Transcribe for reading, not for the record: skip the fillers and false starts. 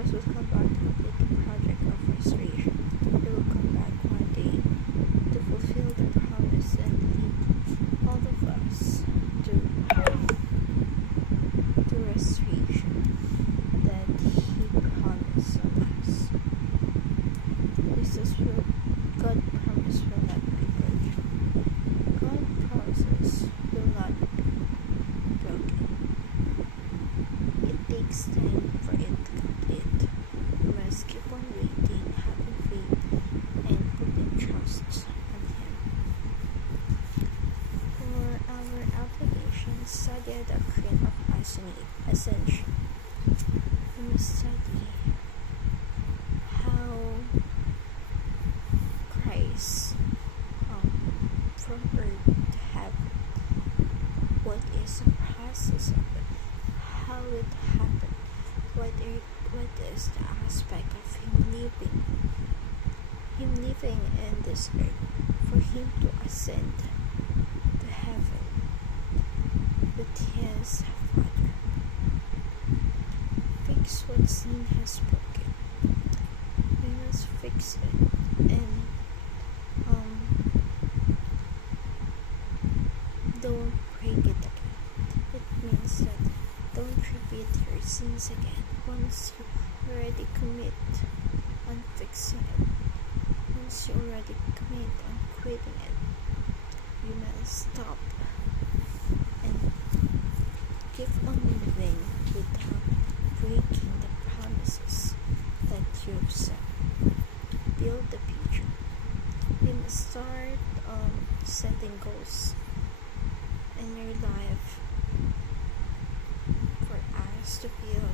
thus will come back to complete the project of restoration. They will come back one day to fulfill the promise and lead all of us to the restoration that He promised us. God promise will not be broken. God promises will not be broken. It takes time for it to complete. We must keep on waiting, having faith, and putting trust on Him. For our application, study the doctrine of ascension. We must study how Christ from earth to heaven. What is the process of it? How it happened? What is the aspect of Him living in this earth, for Him to ascend to heaven with His Father? Fix what sin has broken. We must fix it and don't break it again. It means that don't repeat your sins again. Once you already commit on fixing it, once you already commit on quitting it, you must stop and keep on living without breaking the promises that you've set. Build the future. We must start setting goals in your life for us to feel